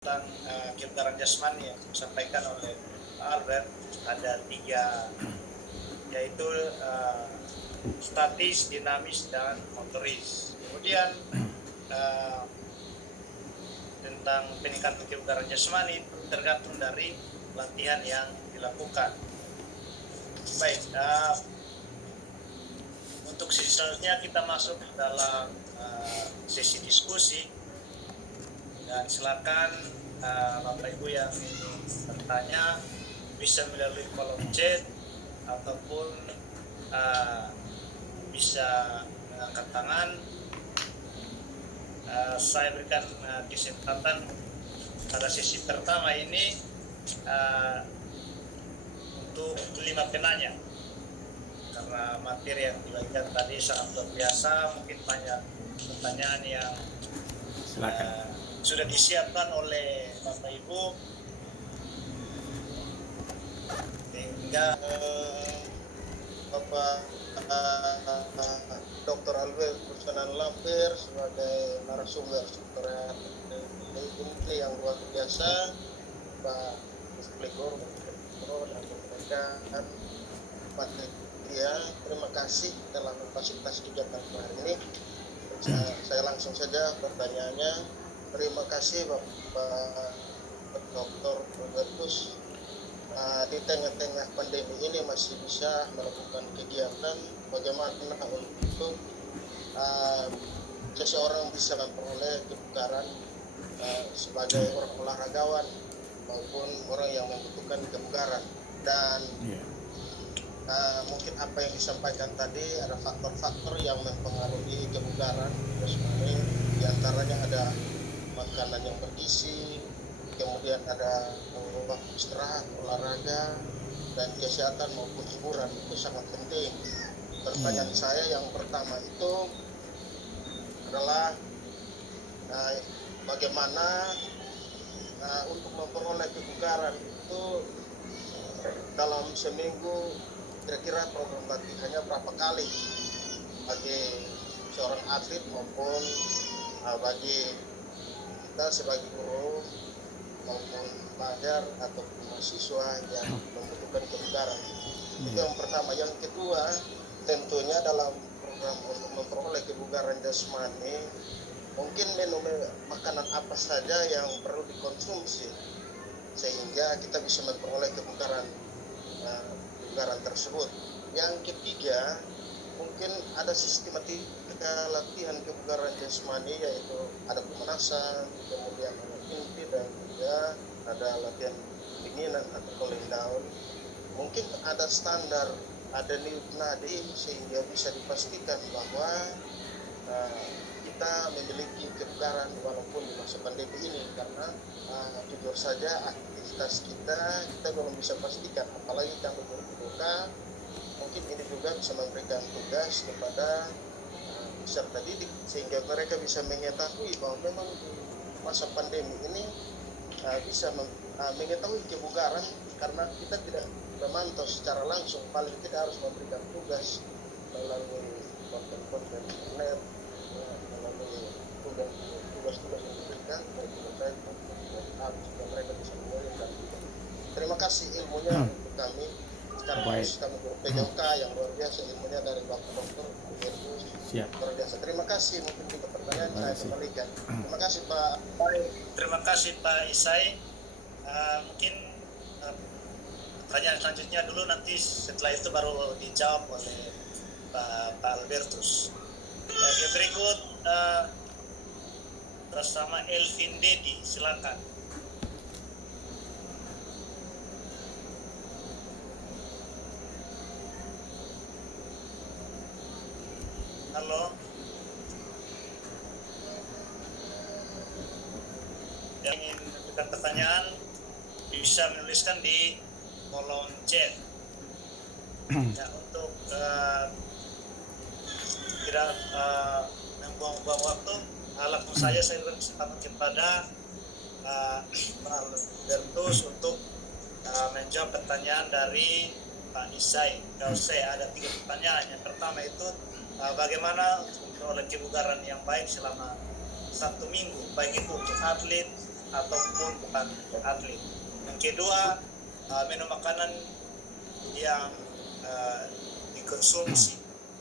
tentang kebugaran jasmani yang disampaikan oleh Pak Albert ada tiga, yaitu statis, dinamis, dan motoris. Kemudian tentang peningkatan kebugaran jasmani itu tergantung dari latihan yang dilakukan. Baik, untuk sesi selanjutnya kita masuk dalam sesi diskusi, dan silakan Bapak Ibu yang ingin bertanya bisa melalui kolom chat ataupun bisa mengangkat tangan. Saya berikan kesempatan pada sesi pertama ini untuk 5 penanya, karena materi yang dibagikan tadi sangat luar biasa. Mungkin banyak pertanyaan yang sudah disiapkan oleh Bapak Ibu, sehingga Bapak Dr. Albert Kursanan Lampir sebagai narasumber yang luar biasa, Pak Muslegor dan rekan panitia, terima kasih telah memfasilitasi kegiatan hari ini. Saya langsung saja pertanyaannya. Terima kasih Bapak Dr. Robertus, di tengah-tengah pandemi ini masih bisa melakukan kegiatan. Bagaimana untuk seseorang bisa memperoleh kebugaran sebagai orang olahragawan maupun orang yang membutuhkan kebugaran, dan mungkin apa yang disampaikan tadi ada faktor-faktor yang mempengaruhi kebugaran jasmani, diantaranya ada makanan yang bergizi, kemudian ada waktu istirahat, olahraga, dan kesehatan maupun hiburan itu sangat penting. Pertanyaan saya yang pertama itu adalah bagaimana untuk memperoleh kebugaran itu dalam seminggu, kira-kira program latihannya berapa kali bagi seorang atlet maupun bagi kita sebagai guru maupun pelajar atau mahasiswa yang membutuhkan kebugaran. Itu yang pertama. Yang kedua, tentunya dalam program untuk memperoleh kebugaran jasmani, mungkin makanan apa saja yang perlu dikonsumsi sehingga kita bisa memperoleh kebugaran tersebut. Yang ketiga, mungkin ada sistematika latihan kebugaran jasmani, yaitu ada pemanasan, kemudian ada inti, dan juga ada latihan pendinginan atau cooling down. Mungkin ada standar, ada niut nadi, sehingga bisa dipastikan bahwa kita memiliki kebugaran walaupun di masa pandemi ini, karena jujur saja aktivitas kita belum bisa pastikan, apalagi kalau berbuka. Mungkin ini juga bisa memberikan tugas kepada peserta didik sehingga mereka bisa mengetahui bahwa memang di masa pandemi ini bisa mengetahui kebugaran, karena kita tidak memantau secara langsung, paling tidak harus memberikan tugas melalui konten-konten internet, melalui tugas-tugas yang diberikan supaya mereka bisa menguasai. Terima kasih ilmunya untuk kami. Secara khusus kami guru PJK yang luar biasa ilmunya dari Bapak Dr. Albertus, luar biasa. Terima kasih. Mungkin juga pertanyaan saya kembalikan. Terima kasih Pak. Terima kasih Pak Isai. Mungkin pertanyaan selanjutnya dulu, nanti setelah itu baru dijawab oleh Pak Albertus. Berikut bersama Elvin Dedi, silakan. Halo. Yang ingin memberikan pertanyaan bisa menuliskan di kolom chat. Ya, untuk tidak membuang-buang waktu, langsung saja saya beri kesempatan kepada Pak Albertus untuk menjawab pertanyaan dari Pak Isai. Kalau saya ada 3 pertanyaan. Yang pertama itu bagaimana untuk memperoleh kebugaran yang baik selama 1 minggu, baik itu untuk atlet ataupun bukan atlet. Yang kedua, minum makanan yang dikonsumsi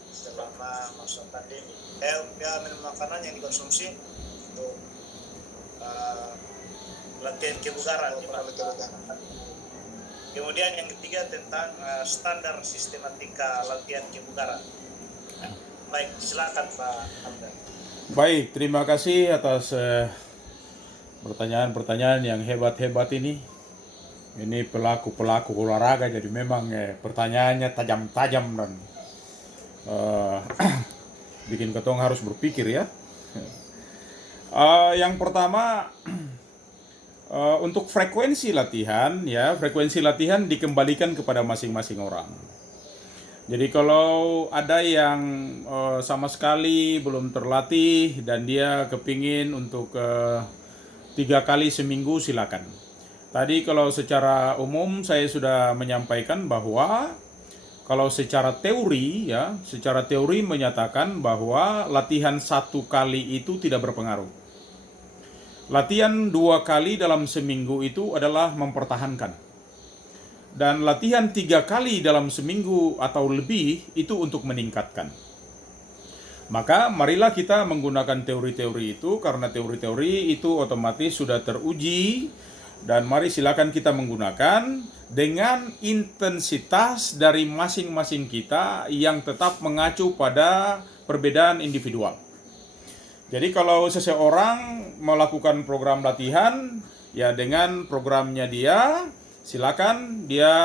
selama masa pandemi. Minum makanan yang dikonsumsi untuk latihan kebugaran. Kemudian yang ketiga tentang standar sistematika latihan kebugaran. Baik, silakan Pak Hamdan. Baik, terima kasih atas pertanyaan-pertanyaan yang hebat-hebat ini. Ini pelaku-pelaku olahraga, jadi memang pertanyaannya tajam-tajam dan bikin ketong harus berpikir ya. Yang pertama, untuk frekuensi latihan ya, frekuensi latihan dikembalikan kepada masing-masing orang. Jadi kalau ada yang sama sekali belum terlatih dan dia kepingin untuk 3 kali seminggu, silakan. Tadi kalau secara umum saya sudah menyampaikan bahwa kalau secara teori ya, secara teori menyatakan bahwa latihan 1 kali itu tidak berpengaruh. Latihan 2 kali dalam seminggu itu adalah mempertahankan. Dan latihan 3 kali dalam seminggu atau lebih itu untuk meningkatkan. Maka marilah kita menggunakan teori-teori itu, karena teori-teori itu otomatis sudah teruji. Dan mari silakan kita menggunakan dengan intensitas dari masing-masing kita yang tetap mengacu pada perbedaan individual. Jadi kalau seseorang melakukan program latihan, ya dengan programnya dia, silakan dia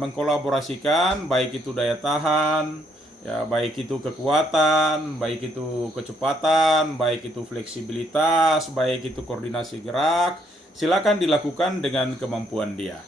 mengkolaborasikan, baik itu daya tahan, ya baik itu kekuatan, baik itu kecepatan, baik itu fleksibilitas, baik itu koordinasi gerak, silakan dilakukan dengan kemampuan dia.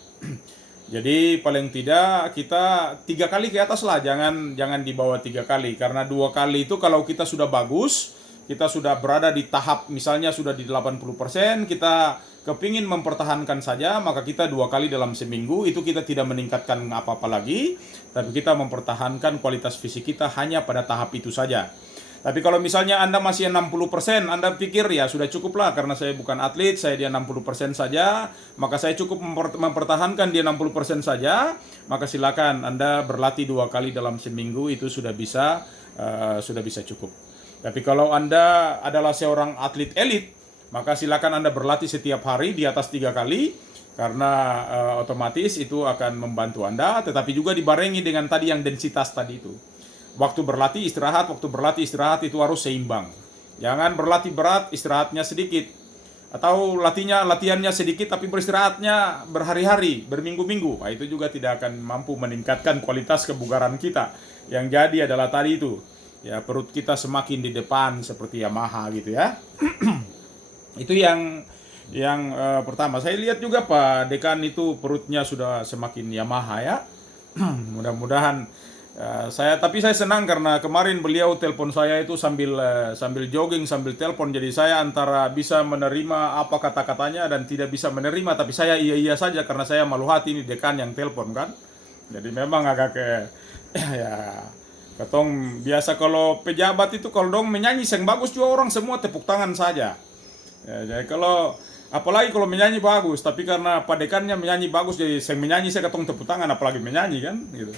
Jadi paling tidak kita 3 kali ke atas lah, jangan di bawah 3 kali, karena 2 kali itu kalau kita sudah bagus, kita sudah berada di tahap misalnya sudah di 80%, kita kepingin mempertahankan saja, maka kita 2 kali dalam seminggu itu kita tidak meningkatkan apa-apa lagi, tapi kita mempertahankan kualitas fisik kita hanya pada tahap itu saja. Tapi kalau misalnya Anda masih 60%, Anda pikir ya sudah cukup lah karena saya bukan atlet, saya dia 60% saja, maka saya cukup mempertahankan dia 60% saja, maka silakan Anda berlatih 2 kali dalam seminggu, itu sudah bisa cukup. Tapi kalau Anda adalah seorang atlet elit, maka silakan Anda berlatih setiap hari di atas 3 kali, karena otomatis itu akan membantu Anda, tetapi juga dibarengi dengan tadi yang densitas tadi itu. Waktu berlatih istirahat itu harus seimbang. Jangan berlatih berat, istirahatnya sedikit. Atau latihannya sedikit tapi beristirahatnya berhari-hari, berminggu-minggu. Nah, itu juga tidak akan mampu meningkatkan kualitas kebugaran kita. Yang jadi adalah tadi itu, ya perut kita semakin di depan seperti Yamaha gitu ya. Itu yang pertama. Saya lihat juga Pak Dekan itu perutnya sudah semakin Yamaha ya. Mudah-mudahan tapi saya senang karena kemarin beliau telepon saya itu sambil jogging sambil telepon, jadi saya antara bisa menerima apa kata-katanya dan tidak bisa menerima, tapi saya iya saja karena saya malu hati ini Dekan yang telepon kan. Jadi memang agak ya ketong biasa kalau pejabat itu kalau dong menyanyi yang bagus juga orang semua tepuk tangan saja. Ya, jadi kalau apalagi kalau menyanyi bagus, tapi karena Pak Dekannya menyanyi bagus, jadi saya menyanyi saya ketong tepuk tangan, apalagi menyanyi kan gitu.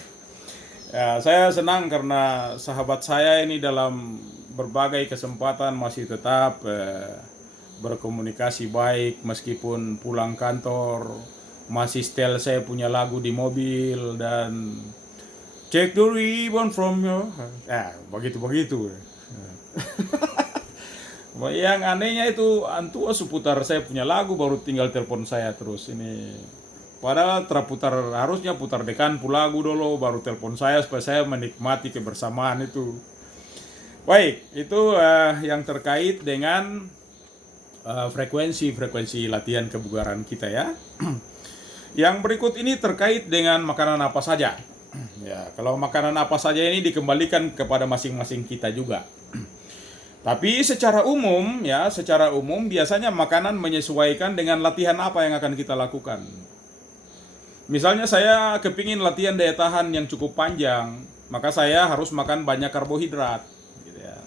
Ya, saya senang karena sahabat saya ini dalam berbagai kesempatan masih tetap berkomunikasi baik, meskipun pulang kantor masih setel saya punya lagu di mobil dan check the ribbon from your begitu. Yang anehnya itu antua seputar saya punya lagu baru tinggal telepon saya terus ini. Padahal terputar harusnya putar Dekan lagu dulu baru telepon saya supaya saya menikmati kebersamaan itu. Baik, itu yang terkait dengan frekuensi latihan kebugaran kita ya. Yang berikut ini terkait dengan makanan apa saja. Ya, kalau makanan apa saja ini dikembalikan kepada masing-masing kita juga. Tapi secara umum biasanya makanan menyesuaikan dengan latihan apa yang akan kita lakukan. Misalnya saya kepingin latihan daya tahan yang cukup panjang, maka saya harus makan banyak karbohidrat. Gitu ya.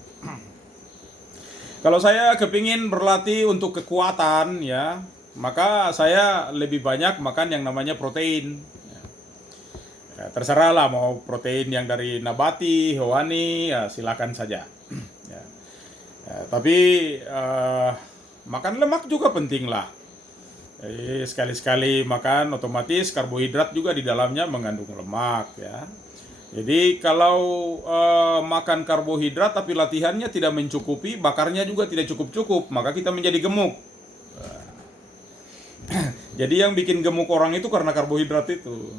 Kalau saya kepingin berlatih untuk kekuatan ya, maka saya lebih banyak makan yang namanya protein. Ya, terserah lah mau protein yang dari nabati, hewani, ya silakan saja. Ya. Ya, tapi makan lemak juga penting lah. Jadi sekali-sekali makan otomatis karbohidrat juga di dalamnya mengandung lemak ya. Jadi kalau makan karbohidrat tapi latihannya tidak mencukupi, bakarnya juga tidak cukup-cukup, maka kita menjadi gemuk. Jadi yang bikin gemuk orang itu karena karbohidrat itu.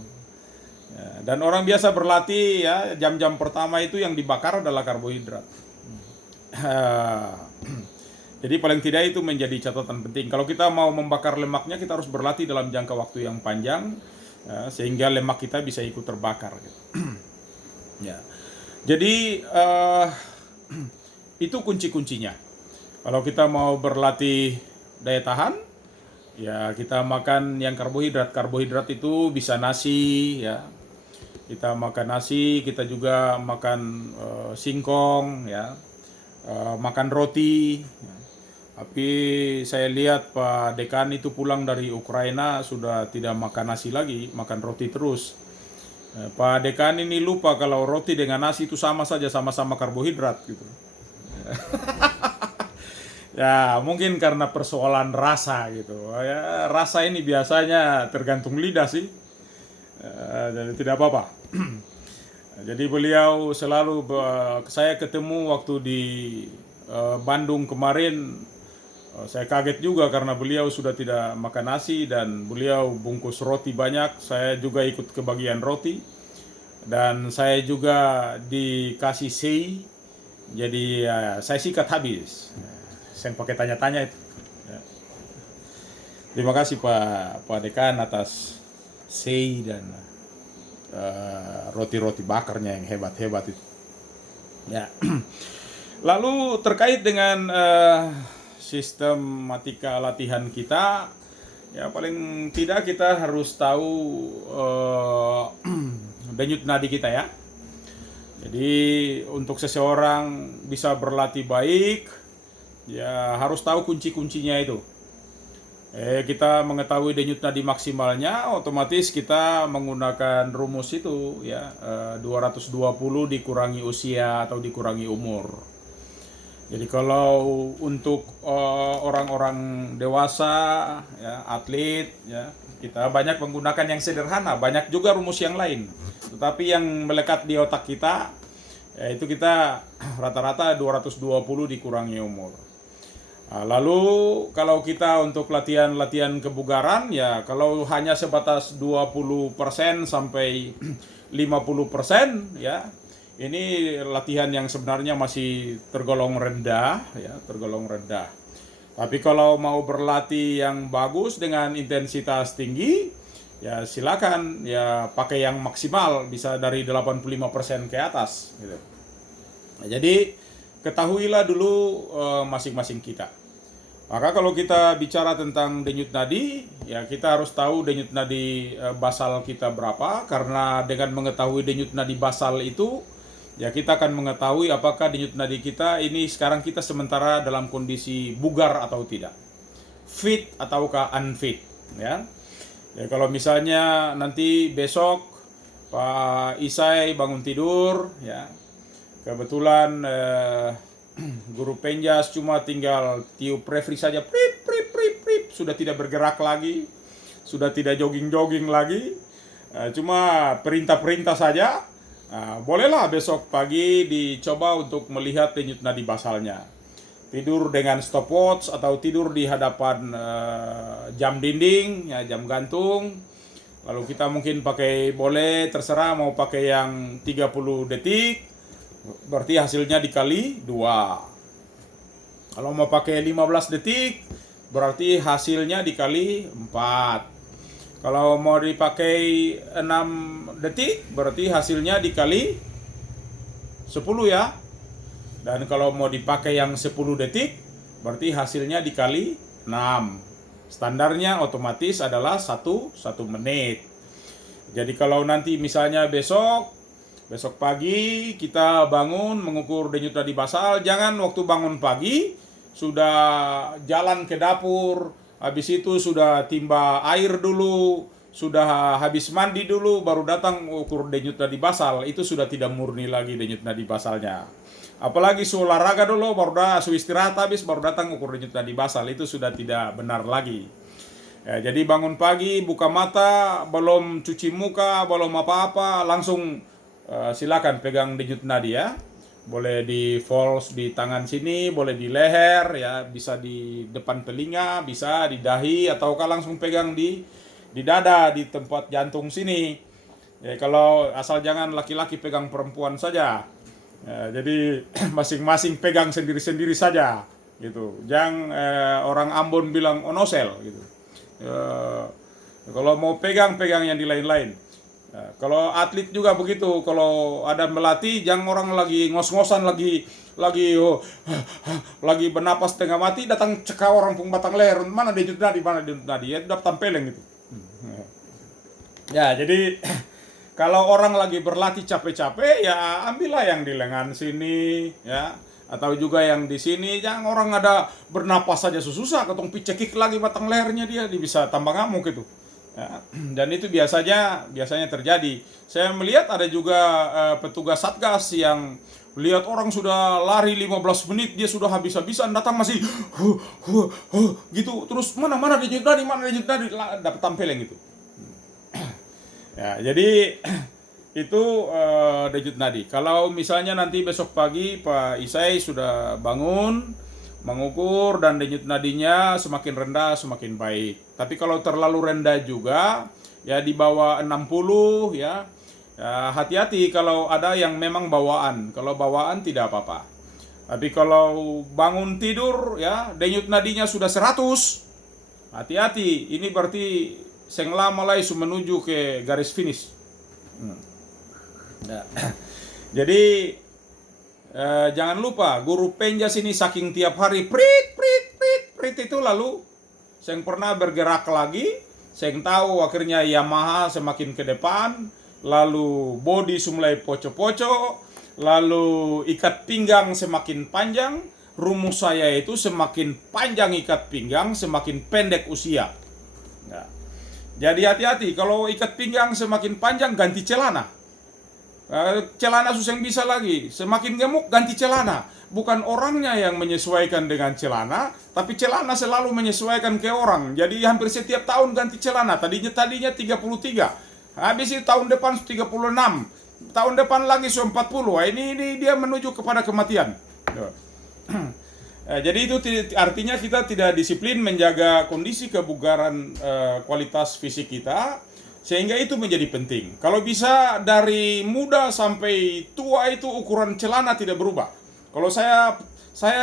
Ya, dan orang biasa berlatih ya, jam-jam pertama itu yang dibakar adalah karbohidrat. Jadi paling tidak itu menjadi catatan penting. Kalau kita mau membakar lemaknya, kita harus berlatih dalam jangka waktu yang panjang ya, sehingga lemak kita bisa ikut terbakar. Gitu. Ya, jadi itu kunci-kuncinya. Kalau kita mau berlatih daya tahan, ya kita makan yang karbohidrat. Karbohidrat itu bisa nasi, ya. Kita makan nasi, kita juga makan singkong, ya, makan roti. Ya. Tapi saya lihat Pak Dekan itu pulang dari Ukraina sudah tidak makan nasi lagi, makan roti terus. Pak Dekan ini lupa kalau roti dengan nasi itu sama saja, sama-sama karbohidrat gitu. Ya mungkin karena persoalan rasa gitu. Ya, rasa ini biasanya tergantung lidah sih. Jadi tidak apa-apa. Jadi beliau selalu, saya ketemu waktu di Bandung kemarin, saya kaget juga karena beliau sudah tidak makan nasi dan beliau bungkus roti banyak. Saya juga ikut kebagian roti dan saya juga dikasih sei. Jadi saya sikat habis. Saya pakai tanya-tanya itu. Ya. Terima kasih Pak Dekan atas sei dan roti-roti bakarnya yang hebat-hebat itu. Ya. Lalu terkait dengan sistematika latihan kita, ya paling tidak kita harus tahu denyut nadi kita ya. Jadi untuk seseorang bisa berlatih baik, ya harus tahu kunci-kuncinya itu. Kita mengetahui denyut nadi maksimalnya, otomatis kita menggunakan rumus itu ya, 220 dikurangi usia atau dikurangi umur. Jadi kalau untuk orang-orang dewasa, ya, atlet, ya, kita banyak menggunakan yang sederhana, banyak juga rumus yang lain. Tetapi yang melekat di otak kita, yaitu kita rata-rata 220 dikurangi umur. Nah, lalu kalau kita untuk latihan kebugaran, ya kalau hanya sebatas 20% sampai 50%, ya ini latihan yang sebenarnya masih tergolong rendah, ya, tergolong rendah. Tapi kalau mau berlatih yang bagus dengan intensitas tinggi, ya silakan ya pakai yang maksimal, bisa dari 85% ke atas, gitu. Nah, jadi ketahuilah dulu masing-masing kita. Maka kalau kita bicara tentang denyut nadi, ya kita harus tahu denyut nadi basal kita berapa, karena dengan mengetahui denyut nadi basal itu, ya kita akan mengetahui apakah denyut nadi kita ini sekarang kita sementara dalam kondisi bugar atau tidak, fit ataukah unfit, ya. Ya kalau misalnya nanti besok Pak Isai bangun tidur, ya kebetulan guru penjas cuma tinggal tiup refri saja, prip prip prip prip, sudah tidak bergerak lagi, sudah tidak jogging-jogging lagi, cuma perintah-perintah saja. Nah, bolehlah besok pagi dicoba untuk melihat denyut nadi basalnya. Tidur dengan stopwatch atau tidur di hadapan jam dinding, ya, jam gantung. Lalu kita mungkin pakai, boleh terserah mau pakai yang 30 detik, berarti hasilnya dikali 2. Kalau mau pakai 15 detik, berarti hasilnya dikali 4. Kalau mau dipakai 6 detik, berarti hasilnya dikali 10 ya. Dan kalau mau dipakai yang 10 detik, berarti hasilnya dikali 6. Standarnya otomatis adalah 1 menit. Jadi kalau nanti misalnya besok pagi kita bangun mengukur denyut nadi basal, jangan waktu bangun pagi sudah jalan ke dapur, habis itu sudah timba air dulu, sudah habis mandi dulu, baru datang ukur denyut nadi basal, itu sudah tidak murni lagi denyut nadi basalnya. Apalagi olahraga dulu, baru istirahat habis, baru datang ukur denyut nadi basal, itu sudah tidak benar lagi. Ya, jadi bangun pagi, buka mata, belum cuci muka, belum apa-apa, langsung silakan pegang denyut nadi ya. Boleh di false di tangan sini, boleh di leher ya, bisa di depan telinga, bisa di dahi, ataukah langsung pegang di dada, di tempat jantung sini. Ya, kalau asal jangan laki-laki pegang perempuan saja. Ya, jadi masing-masing pegang sendiri-sendiri saja gitu. Jangan orang Ambon bilang onosel gitu. Kalau mau pegang yang di lain-lain. Nah, kalau atlet juga begitu, kalau ada melatih, jangan orang lagi ngos-ngosan lagi lagi bernapas setengah mati, datang cekau orang pung batang leher, mana denyut nadi, ya udah tampeleng gitu. Ya, jadi kalau orang lagi berlatih capek-capek, ya ambillah yang di lengan sini, ya, atau juga yang di sini. Jangan orang ada bernapas saja susah, ketong picekik lagi batang lehernya dia bisa tambah ngamuk gitu. Ya, dan itu biasanya terjadi. Saya melihat ada juga petugas satgas yang lihat orang sudah lari 15 menit, dia sudah habis-habisan, datang masih gitu, terus mana denyut nadi, dapat tampeleng gitu. Ya, jadi itu denyut nadi. Kalau misalnya nanti besok pagi Pak Isai sudah bangun, mengukur dan denyut nadinya semakin rendah semakin baik. Tapi kalau terlalu rendah juga, ya di bawah 60 ya, ya hati-hati kalau ada yang memang bawaan. Kalau bawaan tidak apa-apa. Tapi kalau bangun tidur ya denyut nadinya sudah 100, hati-hati. Ini berarti seng lama lah isu menuju ke garis finish. Nah, jadi jangan lupa guru penjas ini saking tiap hari prit itu, lalu saya pernah bergerak lagi, saya tahu akhirnya Yamaha semakin ke depan, lalu bodi mulai poco-poco, lalu ikat pinggang semakin panjang. Rumus saya itu semakin panjang ikat pinggang semakin pendek usia. Nah, jadi hati-hati kalau ikat pinggang semakin panjang ganti celana. Celana susah yang bisa lagi, semakin gemuk ganti celana. Bukan orangnya yang menyesuaikan dengan celana, tapi celana selalu menyesuaikan ke orang. Jadi hampir setiap tahun ganti celana. Tadinya 33, habis itu tahun depan 36, tahun depan lagi 40. Ini dia menuju kepada kematian. Jadi itu artinya kita tidak disiplin menjaga kondisi kebugaran kualitas fisik kita, sehingga itu menjadi penting. Kalau bisa dari muda sampai tua itu ukuran celana tidak berubah. Kalau saya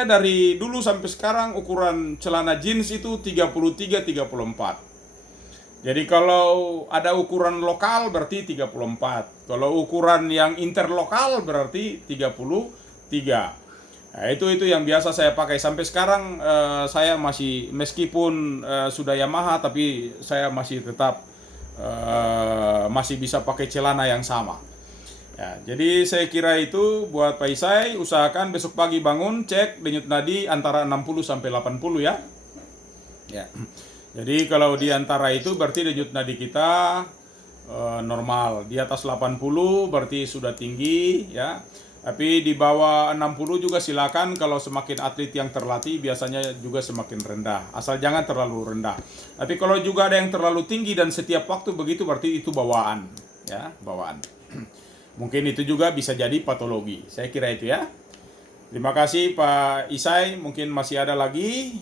dari dulu sampai sekarang ukuran celana jeans itu 33-34. Jadi kalau ada ukuran lokal berarti 34. Kalau ukuran yang interlokal berarti 33. Nah, itu yang biasa saya pakai sampai sekarang. Saya masih, meskipun sudah Yamaha, tapi saya masih tetap masih bisa pakai celana yang sama. Ya, jadi saya kira itu buat Pak Isai, usahakan besok pagi bangun cek denyut nadi antara 60 sampai 80 ya. Ya. Jadi kalau di antara itu berarti denyut nadi kita normal. Di atas 80 berarti sudah tinggi ya. Tapi di bawah 60 juga silakan, kalau semakin atlet yang terlatih biasanya juga semakin rendah. Asal jangan terlalu rendah. Tapi kalau juga ada yang terlalu tinggi dan setiap waktu begitu berarti itu bawaan ya, bawaan. Mungkin itu juga bisa jadi patologi. Saya kira itu ya. Terima kasih Pak Isai, mungkin masih ada lagi.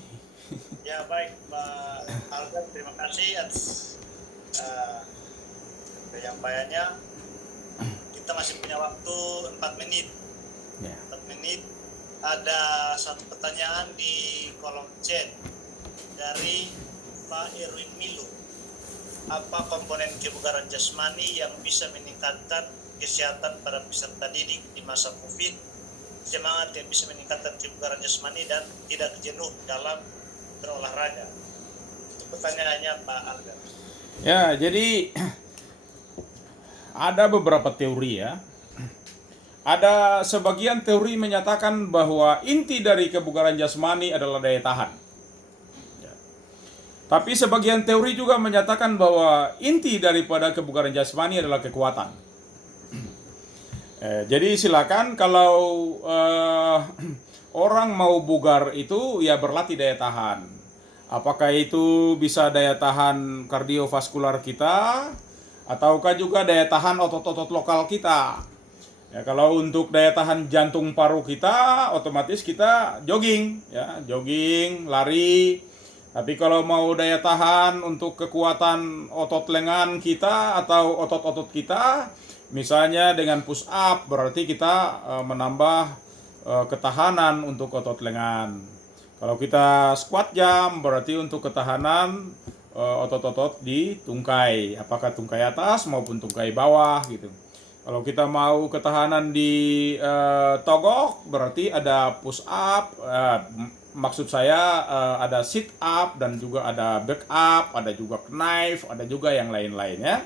Ya baik Pak Albert, terima kasih atas penyampaiannya. Kita masih punya waktu 4 menit. Ya. 4 menit. Ada satu pertanyaan di kolom chat dari Pak Irwin Milu. Apa komponen kebugaran jasmani yang bisa meningkatkan kesehatan pada peserta didik di masa COVID? Semangat yang bisa meningkatkan kebugaran jasmani dan tidak jenuh dalam berolahraga. Itu pertanyaannya Pak Albert. Ya, jadi ada beberapa teori ya. ada sebagian teori menyatakan bahwa inti dari kebugaran jasmani adalah daya tahan. Ya. Tapi sebagian teori juga menyatakan bahwa inti daripada kebugaran jasmani adalah kekuatan. Jadi silakan kalau orang mau bugar itu ya berlatih daya tahan. Apakah itu bisa daya tahan kardiovaskular kita, ataukah juga daya tahan otot-otot lokal kita. Ya, kalau untuk daya tahan jantung paru kita, otomatis kita jogging, ya, jogging, lari. Tapi kalau mau daya tahan untuk kekuatan otot lengan kita atau otot-otot kita, misalnya dengan push up, berarti kita menambah ketahanan untuk otot lengan. Kalau kita squat jam, berarti untuk ketahanan otot-otot di tungkai, apakah tungkai atas maupun tungkai bawah gitu. Kalau kita mau ketahanan di togok, berarti ada push up, maksud saya ada sit up dan juga ada back up, ada juga knife, ada juga yang lain-lain ya.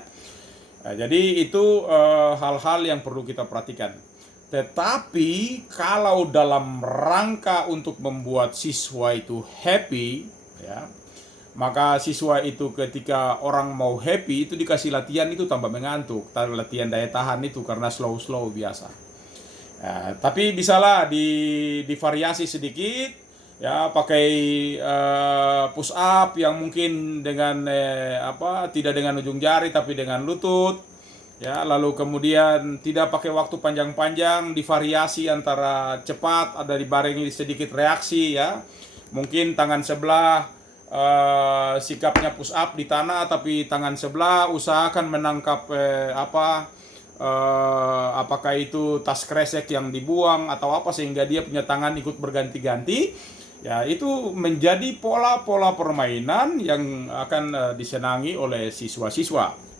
Jadi itu hal-hal yang perlu kita perhatikan. Tetapi kalau dalam rangka untuk membuat siswa itu happy, ya, maka siswa itu ketika orang mau happy itu dikasih latihan itu tambah mengantuk. Latihan daya tahan itu karena slow biasa. Ya, tapi bisalah divariasi sedikit, ya, pakai push up yang mungkin dengan tidak dengan ujung jari tapi dengan lutut. Ya, lalu kemudian tidak pakai waktu panjang-panjang, divariasi antara cepat, ada dibarengi sedikit reaksi ya. Mungkin tangan sebelah sikapnya push up di tanah, tapi tangan sebelah usahakan menangkap apakah itu tas kresek yang dibuang atau apa, sehingga dia punya tangan ikut berganti-ganti. Ya, itu menjadi pola-pola permainan yang akan disenangi oleh siswa-siswa.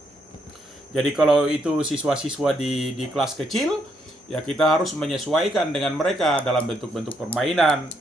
Jadi kalau itu siswa-siswa di kelas kecil, ya kita harus menyesuaikan dengan mereka dalam bentuk-bentuk permainan.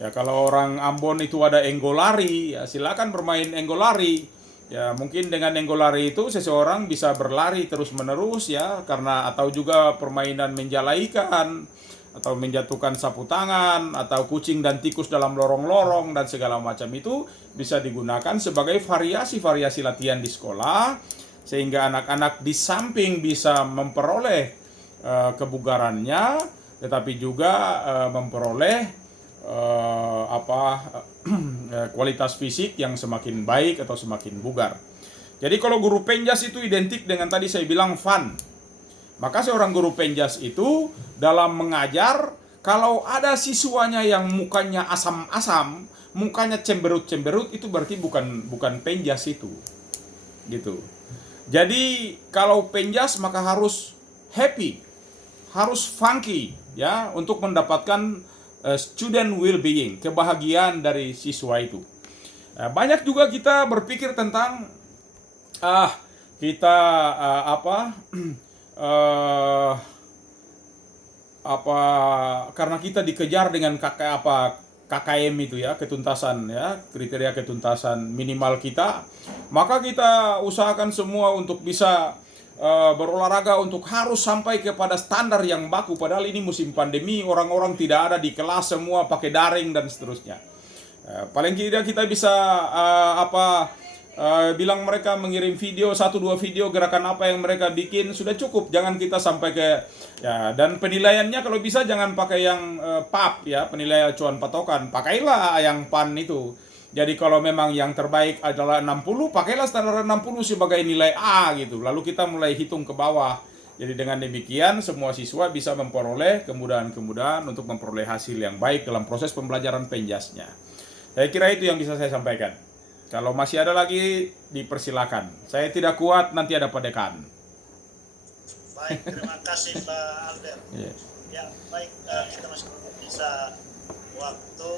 Ya, kalau orang Ambon itu ada enggolari, ya silakan bermain enggolari. Ya, mungkin dengan enggolari itu seseorang bisa berlari terus-menerus ya, karena atau juga permainan menjala ikan atau menjatuhkan sapu tangan atau kucing dan tikus dalam lorong-lorong dan segala macam itu bisa digunakan sebagai variasi-variasi latihan di sekolah, sehingga anak-anak di samping bisa memperoleh kebugarannya, tetapi juga memperoleh kualitas fisik yang semakin baik atau semakin bugar. Jadi kalau guru penjas itu identik dengan tadi saya bilang fun. Maka seorang guru penjas itu dalam mengajar, kalau ada siswanya yang mukanya asam-asam, mukanya cemberut-cemberut, itu berarti bukan penjas itu. Gitu. Jadi kalau penjas maka harus happy, harus funky ya, untuk mendapatkan student well-being, kebahagiaan dari siswa itu. Banyak juga kita berpikir tentang karena kita dikejar dengan KKM itu ya, ketuntasan ya, kriteria ketuntasan minimal kita, maka kita usahakan semua untuk bisa berolahraga untuk harus sampai kepada standar yang baku, padahal ini musim pandemi, orang-orang tidak ada di kelas, semua pakai daring dan seterusnya. Paling tidak kita bisa bilang mereka mengirim video, 1-2 video gerakan apa yang mereka bikin sudah cukup, jangan kita sampai ke ya, dan penilaiannya kalau bisa jangan pakai yang PAP ya, penilaian acuan patokan, pakailah yang PAN itu. Jadi kalau memang yang terbaik adalah 60, pakailah standar 60 sebagai nilai A gitu. Lalu kita mulai hitung ke bawah. Jadi dengan demikian semua siswa bisa memperoleh kemudahan-kemudahan untuk memperoleh hasil yang baik dalam proses pembelajaran penjasnya. Saya kira itu yang bisa saya sampaikan. Kalau masih ada lagi dipersilakan. Saya tidak kuat, nanti ada padekan. Baik, terima kasih Pak Albert. Yeah. Ya, baik, kita masih bisa waktu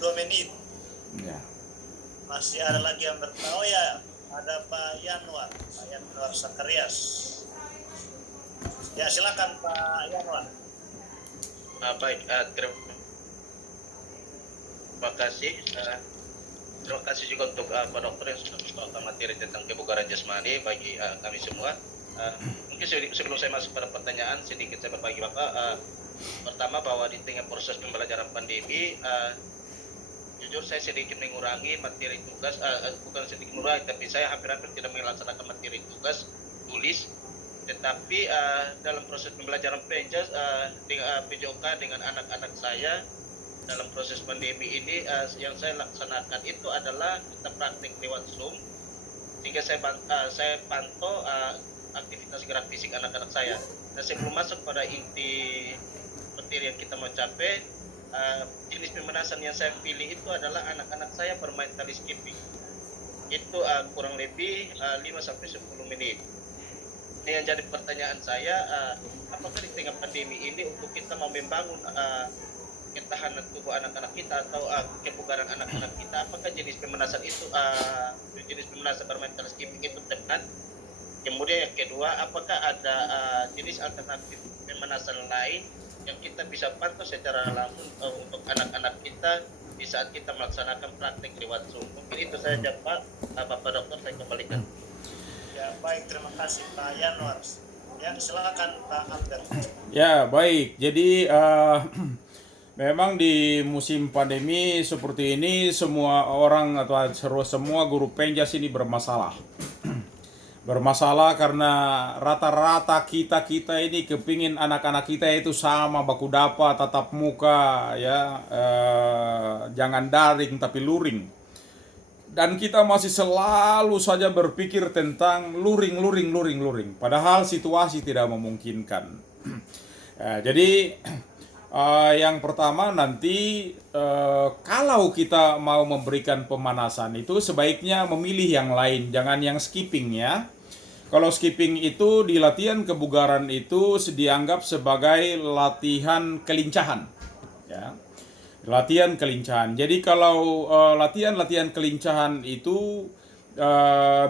2 menit. Yeah. Masih ada lagi yang bertanya. Oh ya, ada Pak Yanwar Sakarias. Ya, silakan Pak Yanwar. Baik, terima kasih. Terima kasih juga untuk Pak Dokter yang sudah membawakan materi tentang kebugaran jasmani bagi kami semua. Mungkin sebelum saya masuk pada pertanyaan, sedikit saya berbagi Bapak. Pertama, bahwa di tengah proses pembelajaran pandemi, jujur saya sedikit mengurangi materi tugas, bukan sedikit mengurangi, tapi saya hampir-hampir tidak melaksanakan materi tugas tulis. Tetapi dalam proses pembelajaran PJOK dengan anak-anak saya dalam proses pandemi ini, yang saya laksanakan itu adalah kita praktik lewat Zoom, sehingga saya pantau aktivitas gerak fisik anak-anak saya. Dan sebelum masuk pada inti materi yang kita mau capai, jenis pemanasan yang saya pilih itu adalah anak-anak saya bermain tali skipping. Itu kurang lebih 5-10 menit. Ini yang jadi pertanyaan saya, apakah di tengah pandemi ini untuk kita mau membangun ketahanan tubuh anak-anak kita atau kebugaran anak-anak kita, apakah jenis pemanasan itu, jenis pemanasan bermain tali skipping itu tepat? Kemudian yang kedua, apakah ada jenis alternatif pemanasan lain yang kita bisa pantau secara langsung untuk anak-anak kita di saat kita melaksanakan praktik lewat Zoom? Mungkin itu saja Pak. Bapak Dokter, saya kembalikan. Ya, baik, terima kasih Pak Yanwar. Ya, silakan Pak Albert. Ya, baik. Jadi memang di musim pandemi seperti ini semua orang atau semua guru penjas ini bermasalah. Bermasalah karena rata-rata kita ini kepingin anak-anak kita itu sama baku dapat tatap muka ya, jangan daring tapi luring. Dan kita masih selalu saja berpikir tentang luring. Padahal situasi tidak memungkinkan. Jadi yang pertama nanti kalau kita mau memberikan pemanasan itu sebaiknya memilih yang lain, jangan yang skipping ya. Kalau skipping itu di latihan kebugaran itu dianggap sebagai latihan kelincahan ya. Latihan kelincahan. Jadi kalau latihan kelincahan itu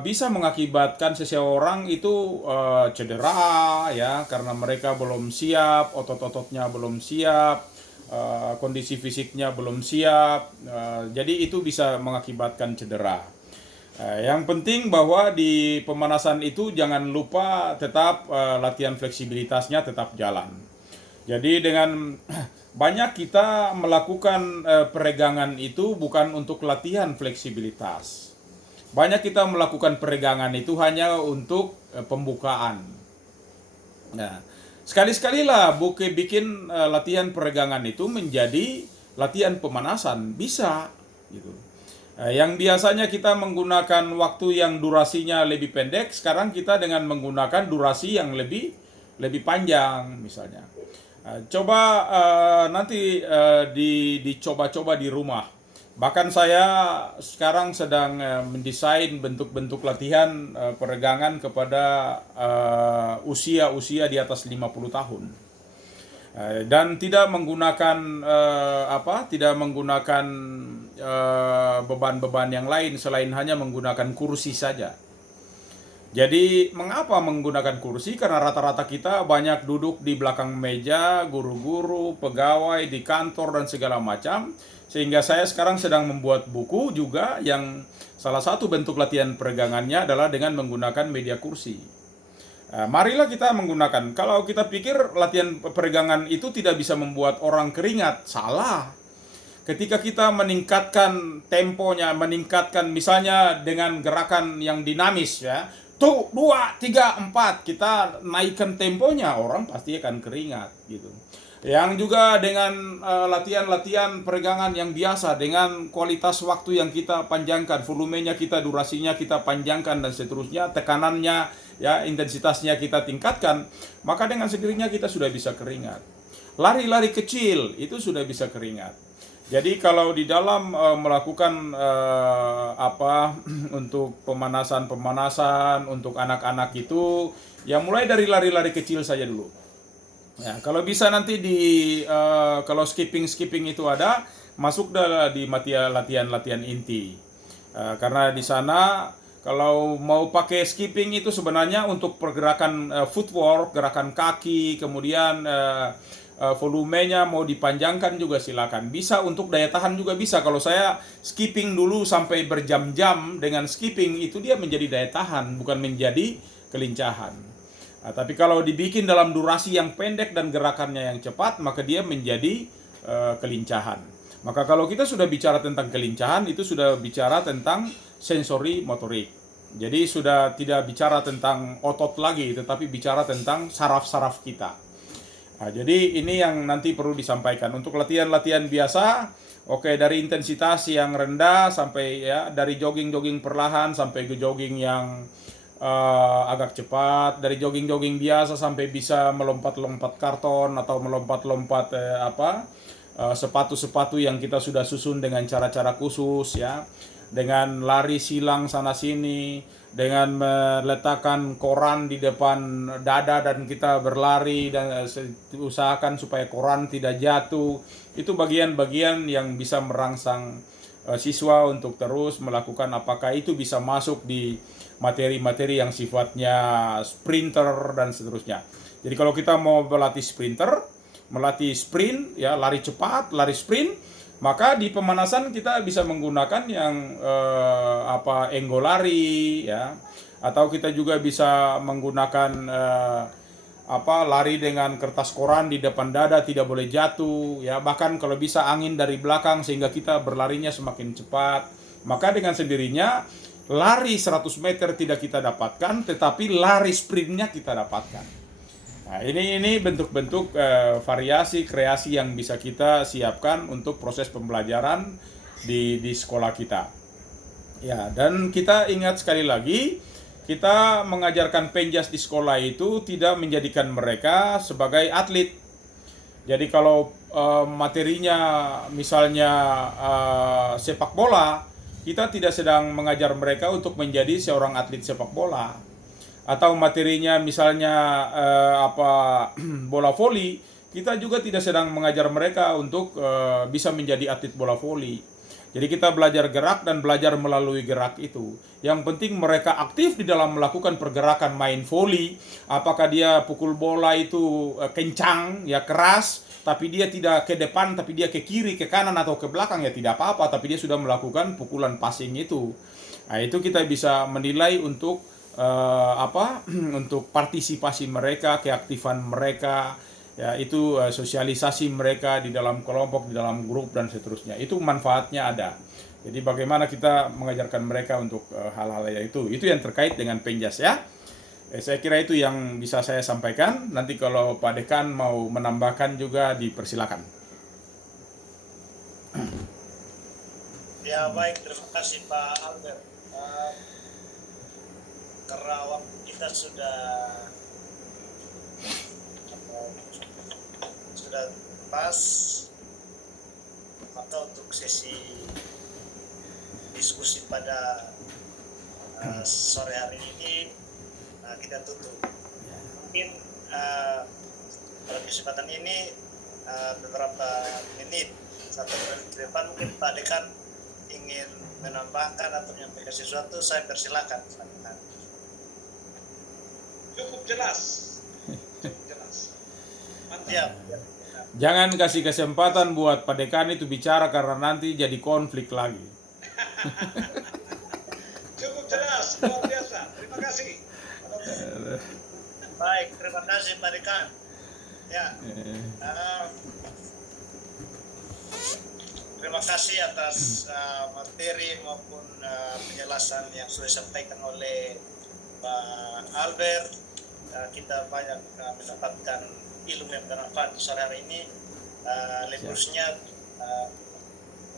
bisa mengakibatkan seseorang itu cedera ya, karena mereka belum siap, otot-ototnya belum siap, kondisi fisiknya belum siap, jadi itu bisa mengakibatkan cedera. Yang penting bahwa di pemanasan itu jangan lupa tetap latihan fleksibilitasnya tetap jalan. Jadi dengan banyak kita melakukan peregangan itu bukan untuk latihan fleksibilitas. Banyak kita melakukan peregangan itu hanya untuk pembukaan. Nah, sekali-sekalilah bikin latihan peregangan itu menjadi latihan pemanasan, bisa gitu. Yang biasanya kita menggunakan waktu yang durasinya lebih pendek, sekarang kita dengan menggunakan durasi yang lebih panjang misalnya. Coba nanti dicoba-coba di rumah. Bahkan saya sekarang sedang mendesain bentuk-bentuk latihan peregangan kepada usia di atas 50 tahun. Dan tidak menggunakan beban-beban yang lain selain hanya menggunakan kursi saja. Jadi mengapa menggunakan kursi? Karena rata-rata kita banyak duduk di belakang meja, guru-guru, pegawai di kantor dan segala macam. Sehingga saya sekarang sedang membuat buku juga yang salah satu bentuk latihan peregangannya adalah dengan menggunakan media kursi. Marilah kita menggunakan. Kalau kita pikir latihan peregangan itu tidak bisa membuat orang keringat, salah. Ketika kita meningkatkan temponya, meningkatkan misalnya dengan gerakan yang dinamis ya, 2, 3, 4, kita naikkan temponya, orang pasti akan keringat gitu. Yang juga dengan latihan-latihan peregangan yang biasa dengan kualitas waktu yang kita panjangkan, volumenya kita, durasinya kita panjangkan dan seterusnya, tekanannya ya, intensitasnya kita tingkatkan, maka dengan sendirinya kita sudah bisa keringat. Lari-lari kecil itu sudah bisa keringat. Jadi kalau di dalam melakukan untuk pemanasan untuk anak-anak itu ya mulai dari lari-lari kecil saja dulu. Ya, kalau bisa nanti kalau skipping itu ada, masuk di latihan inti. Karena di sana kalau mau pakai skipping itu sebenarnya untuk pergerakan footwork, gerakan kaki, kemudian volumenya mau dipanjangkan juga silakan. Bisa untuk daya tahan juga bisa. Kalau saya skipping dulu sampai berjam-jam dengan skipping itu dia menjadi daya tahan, bukan menjadi kelincahan. Nah, tapi kalau dibikin dalam durasi yang pendek dan gerakannya yang cepat, maka dia menjadi kelincahan. Maka kalau kita sudah bicara tentang kelincahan, itu sudah bicara tentang sensori motorik. Jadi sudah tidak bicara tentang otot lagi, tetapi bicara tentang saraf-saraf kita. Nah, jadi ini yang nanti perlu disampaikan. Untuk latihan-latihan biasa, oke, dari intensitas yang rendah sampai ya dari jogging-jogging perlahan sampai ke jogging yang agak cepat, dari jogging-jogging biasa sampai bisa melompat-lompat karton atau melompat-lompat sepatu-sepatu yang kita sudah susun dengan cara-cara khusus ya, dengan lari silang sana sini, dengan meletakkan koran di depan dada dan kita berlari dan usahakan supaya koran tidak jatuh. Itu bagian-bagian yang bisa merangsang siswa untuk terus melakukan, apakah itu bisa masuk di materi-materi yang sifatnya sprinter dan seterusnya. Jadi kalau kita mau melatih sprinter, melatih sprint ya, lari cepat, lari sprint, maka di pemanasan kita bisa menggunakan yang enggolari ya, atau kita juga bisa menggunakan lari dengan kertas koran di depan dada, tidak boleh jatuh ya, bahkan kalau bisa angin dari belakang sehingga kita berlarinya semakin cepat. Maka dengan sendirinya lari 100 meter tidak kita dapatkan, tetapi lari sprintnya kita dapatkan. Nah, ini bentuk-bentuk variasi kreasi yang bisa kita siapkan untuk proses pembelajaran di sekolah kita. Ya, dan kita ingat sekali lagi, kita mengajarkan penjas di sekolah itu tidak menjadikan mereka sebagai atlet. Jadi kalau materinya misalnya sepak bola, kita tidak sedang mengajar mereka untuk menjadi seorang atlet sepak bola. Atau materinya misalnya bola voli, kita juga tidak sedang mengajar mereka untuk bisa menjadi atlet bola voli. Jadi kita belajar gerak dan belajar melalui gerak itu. Yang penting mereka aktif di dalam melakukan pergerakan main voli. Apakah dia pukul bola itu kencang, ya keras, tapi dia tidak ke depan, tapi dia ke kiri, ke kanan, atau ke belakang, ya tidak apa-apa. Tapi dia sudah melakukan pukulan passing itu. Nah, itu kita bisa menilai untuk untuk partisipasi mereka, keaktifan mereka, ya itu sosialisasi mereka di dalam kelompok, di dalam grup dan seterusnya. Itu manfaatnya ada. Jadi bagaimana kita mengajarkan mereka untuk hal-hal itu yang terkait dengan penjas ya. Saya kira itu yang bisa saya sampaikan. Nanti kalau Pak Dekan mau menambahkan juga dipersilakan. Ya baik, terima kasih Pak Albert. Karena waktu kita sudah pas, maka untuk sesi diskusi pada sore hari ini kita tutup. Mungkin pada kesempatan ini beberapa menit, 1 menit ke depan mungkin Pak Dekan ingin menambahkan atau menyampaikan sesuatu, saya persilakan. Cukup jelas. Mantap. Ya. Jangan kasih kesempatan buat Pak Dekan itu bicara karena nanti jadi konflik lagi. Cukup jelas, luar biasa. Terima kasih. Baik, terima kasih Pak Dekan. Ya. Terima kasih atas materi maupun penjelasan yang sudah disampaikan oleh Pak Albert. Kita banyak mendapatkan ilmu yang bermanfaat di sore hari ini, khususnya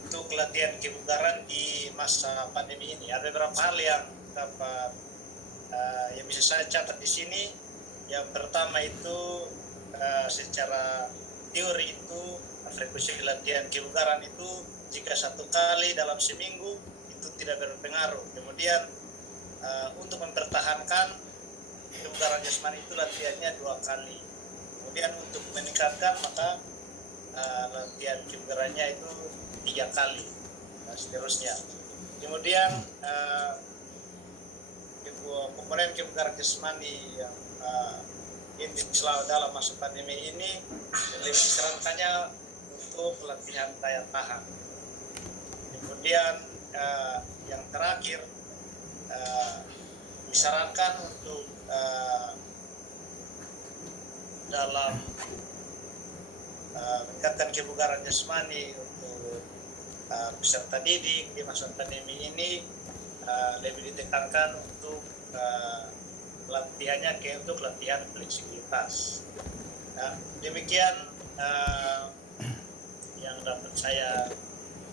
untuk latihan kebugaran di masa pandemi ini. Ada beberapa hal yang dapat yang bisa saya catat di sini. Yang pertama itu secara teori itu frekuensi latihan kebugaran itu jika 1 kali dalam seminggu itu tidak berpengaruh. Kemudian untuk mempertahankan kebugaran jasmani itu latihannya 2 kali. Kemudian untuk meningkatkan maka latihan kebugarannya itu 3 kali, seterusnya. Kemudian komponen kebugaran jasmani yang selama dalam masa pandemi ini lebih disarankannya untuk latihan daya tahan. Kemudian yang terakhir disarankan untuk dalam meningkatkan kebugaran jasmani untuk peserta didik di masa pandemi ini, lebih ditekankan untuk latihannya untuk latihan fleksibilitas. Nah, demikian yang dapat saya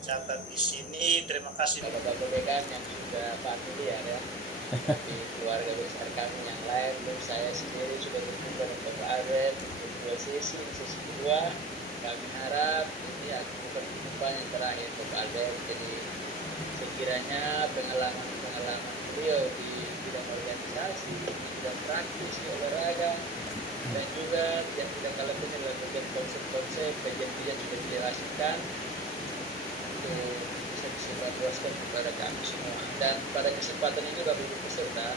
catat di sini. Terima kasih Bapak BKM yang sudah familiar ya di keluarga besar kami yang lain, dan saya sendiri sudah berjumpa dengan Bapak Albert di dua sesi. Di sesi kedua kami harap ini akan bukan perjumpaan yang terakhir Bapak Albert. Jadi sekiranya pengalaman beliau di bidang organisasi, di bidang praktis di olahraga, dan juga yang tidak kalah penting dalam bagian konsep-konsep kajian sudah dijelaskan untuk bisa disebarluaskan kepada kami semua. Dan pada kesempatan ini Bapak Ibu peserta,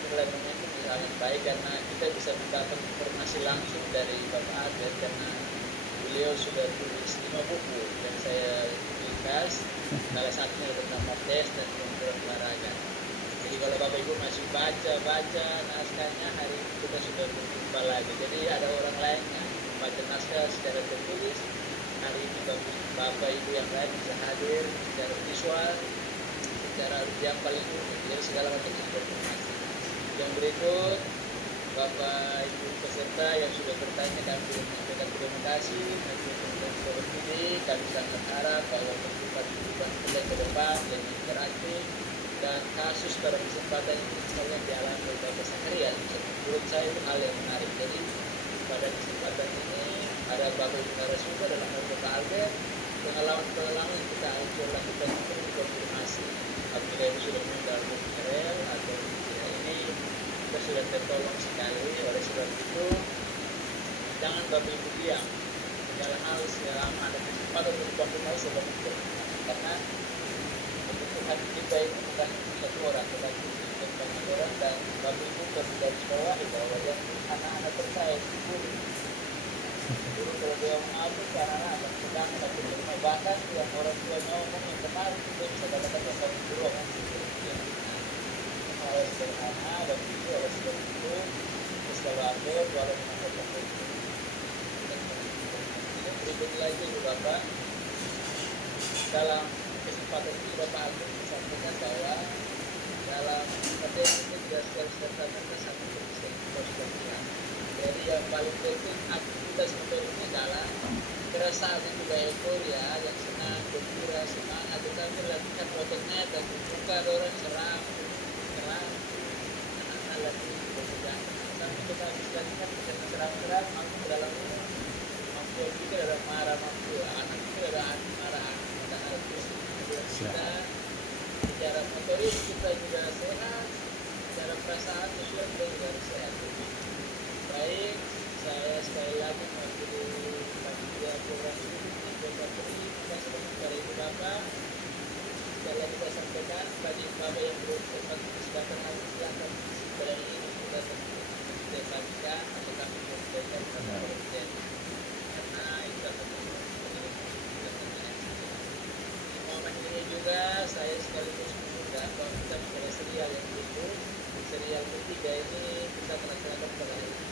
inilah momentum yang sangat baik karena kita bisa mendapat informasi langsung dari Bapak Albert, karena beliau sudah tulis 5 buku dan saya ringkas, salah satunya tentang tes dan pengaturan olahraga. Jadi kalau Bapak Ibu masih baca naskahnya, hari ini kita sudah berjumpa lagi. Jadi ada orang lain yang membaca naskah secara tertulis, hari ini Bapak Ibu yang lain bisa hadir secara visual, secara yang paling umum, jadi segala macam informasi. Yang berikut, Bapak Ibu peserta yang sudah bertanya, kami menyampaikan terima kasih. Kami sangat harap bahwa kehidupan kita ke depan lebih interaktif, dan kasus pada kesempatan ini misalnya dialami oleh Bapak Sakarian. Menurut saya itu hal yang menarik. Jadi pada kesempatan ini ada Bapak Ibu narasumber dalam hal Bapak Albert, pengalaman kita akan lakukan untuk konfirmasi apabila itu sudah meninggal Rel atau ini kita sudah tertolong sekali. Oleh sebab itu jangan Bapak Ibu diam dalam hal selama ada kesempatan untuk konfirmasi sebab itu, karena kebutuhan kita itu bukan satu orang tetapi banyak orang, dan Bapak Ibu perlu garis bawahi bahwa yang anak-anak percaya itu dulu kalau dia mengaku ke anak-anak akan sedang tapi rumah, bahkan yang orang tua ngomong yang kemarin itu bisa katakan bahasa buruk hal sederhana. Dan itu oleh sebab itu setelah Albert walau mengatakan berikut lagi Bapak, dalam kesempatan ini Bapak Albert disampaikan bahwa dalam materi ini tidak serta-merta satu bisa kita sudah bilang. Jadi yang paling penting aktivitas motor ini adalah keresahan dan juga euforia, yang senang, gembira, semangat, tetapi latihan ototnya dan bukan orang serang, anak-anak lagi berpegang. Sampai kita habis latihan bisa serang-serang, mampu dalam ini, mampu juga dalam marah, mampu anak juga ada marah, ada harus kita secara motorik kita juga sehat, secara perasaan juga kita juga harus sehat. Baik, saya sekali lagi mewakili panitia program studi Bapak Tri, terima kasih kepada Ibu Bapak. Sekali lagi saya sampaikan bagi Bapak yang belum sempat kesempatan lagi, silakan pada ini kita bagikan atau kami sampaikan kepada Presiden, karena itu akan di momen ini juga saya sekaligus menunda bahwa kita pada serial yang berikut, serial ketiga ini kita melaksanakan pada hari ini.